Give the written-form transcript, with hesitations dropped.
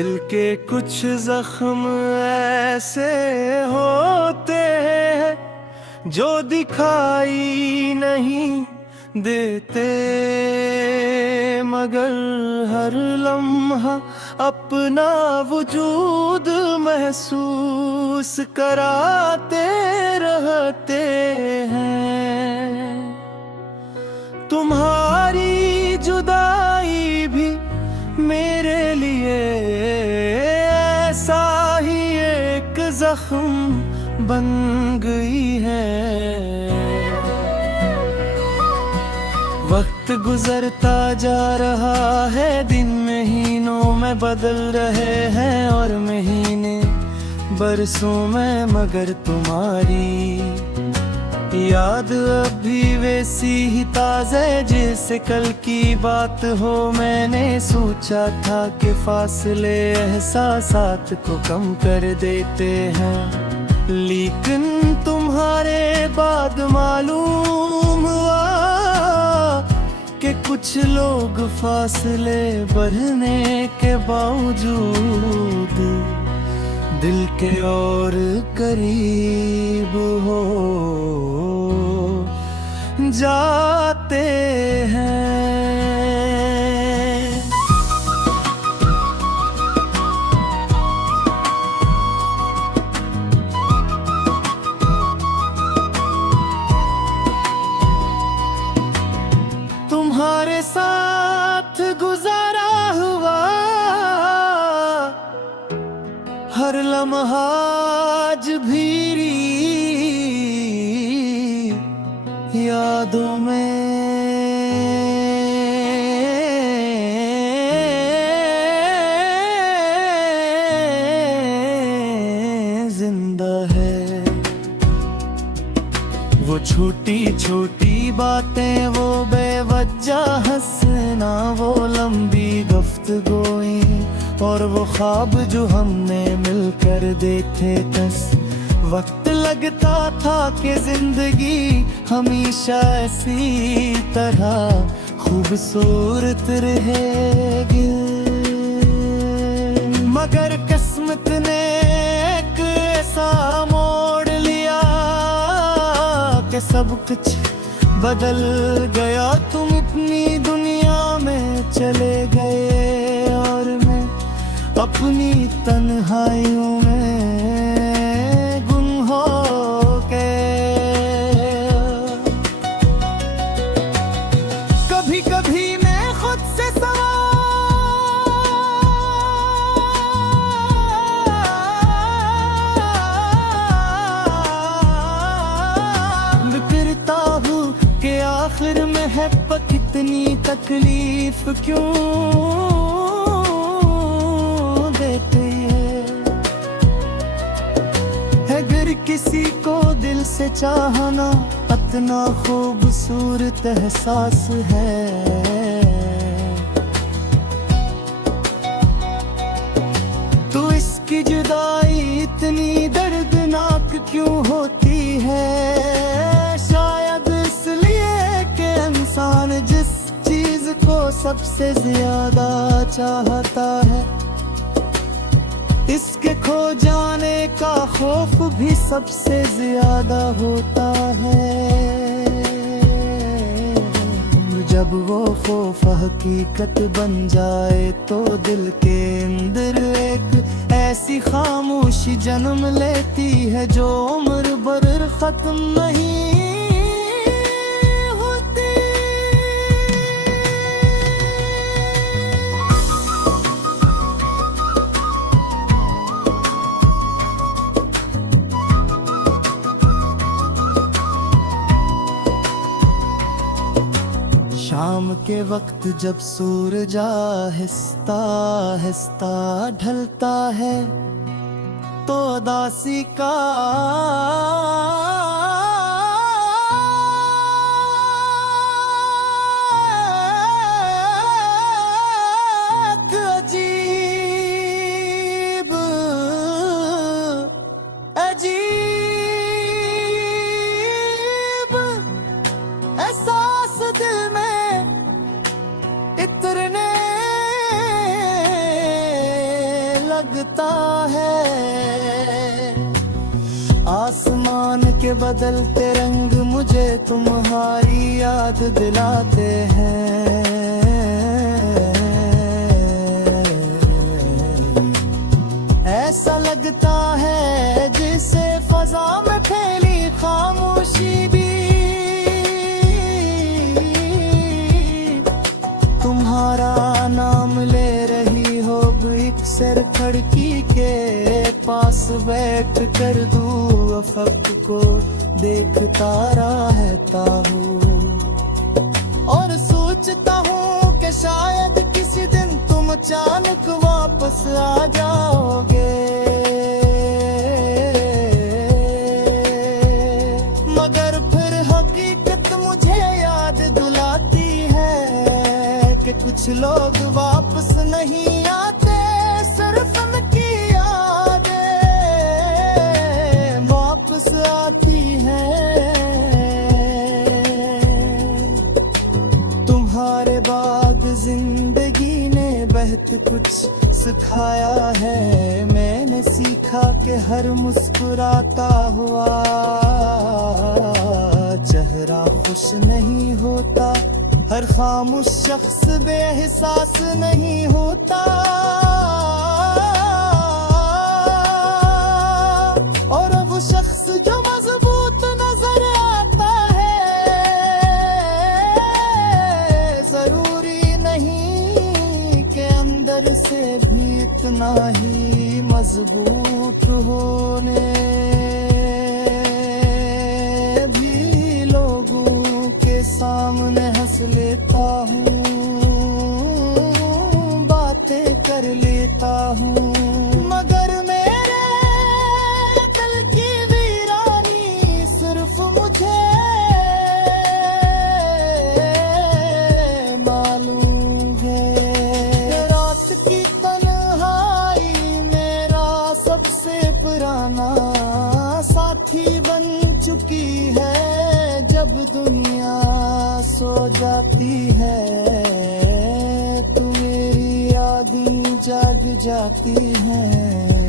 दिल के कुछ जख्म ऐसे होते हैं जो दिखाई नहीं देते, मगर हर लम्हा अपना वजूद महसूस कराते रहते हैं। तुम्हारी जुदाई भी मेरे लिए ऐसा ही एक जख्म बन गई है। वक्त गुजरता जा रहा है, दिन महीनों में बदल रहे हैं और महीने बरसों में, मगर तुम्हारी याद अभी वैसी ही ताज़ा जैसे कल की बात हो। मैंने सोचा था कि फासले एहसासात को कम कर देते हैं, लेकिन तुम्हारे बाद मालूम हुआ कि कुछ लोग फासले बढ़ने के बावजूद दिल के और करीब हो जाते हैं। तुम्हारे साथ गुजारा हुआ हर लम्हा आज भी यादों में जिंदा है। वो छोटी छोटी बातें, वो बेवजह हंसना, वो लंबी गुफ्तगूएं और वो ख्वाब जो हमने मिलकर देखे बस। वक्त लगता था कि जिंदगी हमेशा ऐसी तरह खूबसूरत रहेगी, मगर किस्मत ने एक ऐसा मोड़ लिया कि सब कुछ बदल गया। तुम अपनी दुनिया में चले गए और मैं अपनी तन्हाइयों में गुम हो गए। कभी कभी मैं खुद से फिरता हूँ कि आखिर में है कितनी तकलीफ क्यों देते हैं। अगर किसी को दिल से चाहना इतना खूबसूरत एहसास है, तो इसकी जुदाई इतनी दर्दनाक क्यों होती है। शायद इसलिए कि इंसान जिस चीज को सबसे ज्यादा चाहता है, इसके खो जाने का खौफ भी सबसे ज्यादा होता है। जब वो खौफ हकीकत बन जाए तो दिल के अंदर एक ऐसी खामोशी जन्म लेती है जो उम्र भर खत्म नहीं होती। शाम के वक्त जब सूरज आहिस्ता आहिस्ता ढलता है, तो उदासी का अजीब अजीब एहसास दिल में इतरने लगता है। आसमान के बदलते रंग मुझे तुम्हारी याद दिलाते हैं। ऐसा लगता है जिसे फजा में फैली खामोशी भी तुम्हारा नाम ले रही हो। एक सर खिड़की के पास बैठ कर दूर अफक को देखता रहता हूँ और सोचता हूँ कि शायद किसी दिन तुम अचानक वापस आ जाओगे। मगर फिर हकीकत मुझे याद दिलाती है कि कुछ लोग वापस नहीं आते, सिर्फ उनकी यादें वापस आती हैं। तुम्हारे बाद जिंदगी ने बहुत कुछ सिखाया है। मैंने सीखा कि हर मुस्कुराता हुआ चेहरा खुश नहीं होता, हर खामोश शख्स बेएहसास नहीं होता। और वो शख्स जो मजबूत नजर आता है जरूरी नहीं कि अंदर से भी इतना ही मजबूत होने भी लोगों के सामने हंस लेता हूँ, बातें कर लेता हूँ। मगर मेरे दिल की वीरानी सिर्फ मुझे मालूम है। रात की तन्हाई मेरा सबसे पुराना साथी बन चुकी है। जब दुनिया सो जाती है तो मेरी यादें जाग जाती हैं।